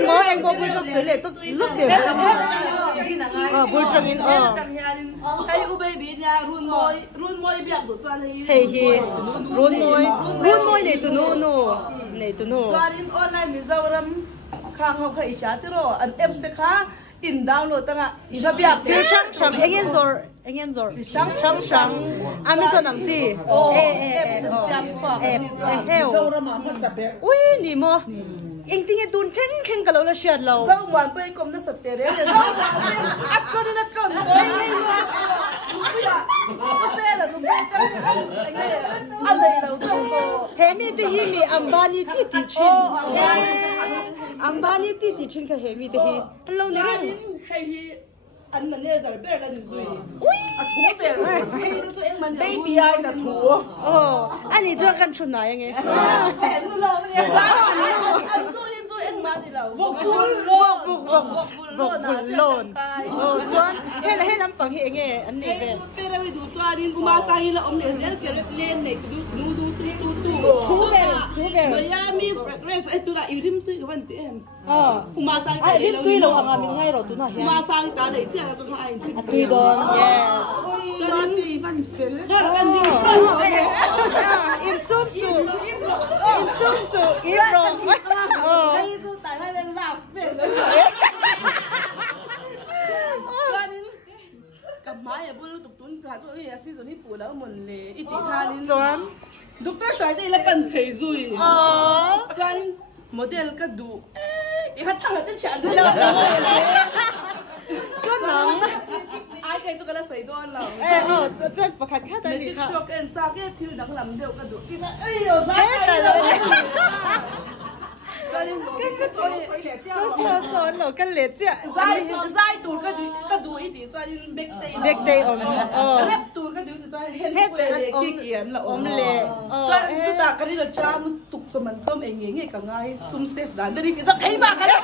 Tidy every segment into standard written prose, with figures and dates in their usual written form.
Ngó anh bố bùi trong sới lệ tốt lúc điểm. Bùi trong in hay u baby nha run môi biếc đủ cho này. Hey run môi này tụi nó này tụi nó. Cho nên online mình giàu lắm khang học hay chả thế rồi anh em sẽ khá in download tăng ạ. Isa biếc. Phiêu sang anh em rồi. Sang. Amazon làm gì? Ui nỉ mò. Anh tiếng tuôn khen cả lâu là sệt lâu. Sao ngoan bên công nó sạch tiền đấy. Sao ăn con có xe là tụi bên ăn đây là tụi cô. Hemi thì himi Ambani titi chin. Ambani titi chin cái hemi thì hi. Lâu nữa. Hay anh mình nghe rồi bé là gì rồi. Thú bé rồi. Baby ai là thú. Anh ấy cho con chun này nghe. Anh nó lâu nha. Anh tôi anh mà đi lâu. Vục lôn. Chuan. Hay lắm bằng hệ nghe anh này về. Tôi ra đi đủ cho đi cũng mà sai là ông này sẽ kêu lên này cứ thú bé. Miami fragrance ấy tôi là yêu đêm tôi cái vấn đề em. Cũng mà sai cái đêm tôi lâu hàng mình ngay rồi tôi nói. Cũng mà sai cái đấy chứ là tôi hay. Tùy đòn, yes. Cho nên đi văn phê. In sum su, Ibro. Đây tôi tại đây bên lạp về rồi. Cho nên cầm máy ở bên tục tuấn thà tôi là xin rồi đi phụ đỡ một lệ ít tí tha lên. Chuan. Doctor xoay đây là cần thấy rồi. Cho nên model cái đủ. Hát thằng là tên chả được. Chuan nắng. Ai cái tôi cái là sấy đòn lòng. Chuan bạc khát đây đi. Magic shock and sao cái thiếu nắng làm đều cái đủ. Cái này so lo cái lệ chứ. Dai tụt cái đủ ít thì cho nên big day om. Rep tụt cái đủ cho hết lệ kia kiến là om lệ. Cho nên chúng ta cái này là chăm tụt cho mình không anh nghe cả ngày sum safe đàn đây cái rất hay mà cái đấy.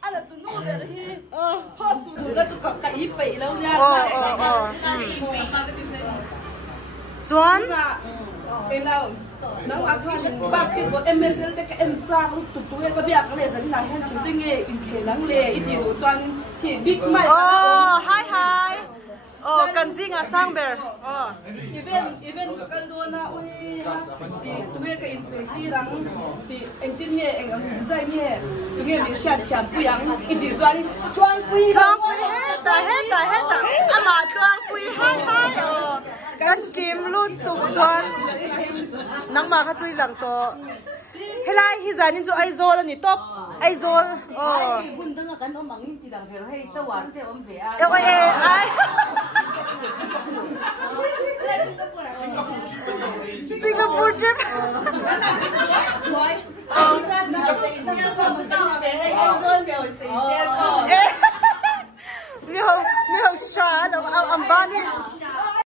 Anh là tụi nó là hi. Post tụi nó tụi cái ít bị lâu nha. Chuan. Bên đâu? Nó ăn thôi. Basketball MSL cái em sang lúc tụi cái biết cái này dẫn là hết tụi tôi nghe in kể lắng lệ ít điều cho thì big mic. Hi. Cần gì ngà sang bè. Even cái luôn na ui thì tụi cái in thì rằng thì anh tin nghe anh design nghe tụi nghe mình share bùi ăn ít điều cho bùi hết mà choang bùi hai cần kim luôn tục Chuan nắng mà khát chui lằng to hay là hi giờ nên cho ai zô là nhỉ top ai zô bún tăng là cái ông bằng thì làm việc hay tao quản thì ông về ai Singapore trip mi hậu xa đâu Ambani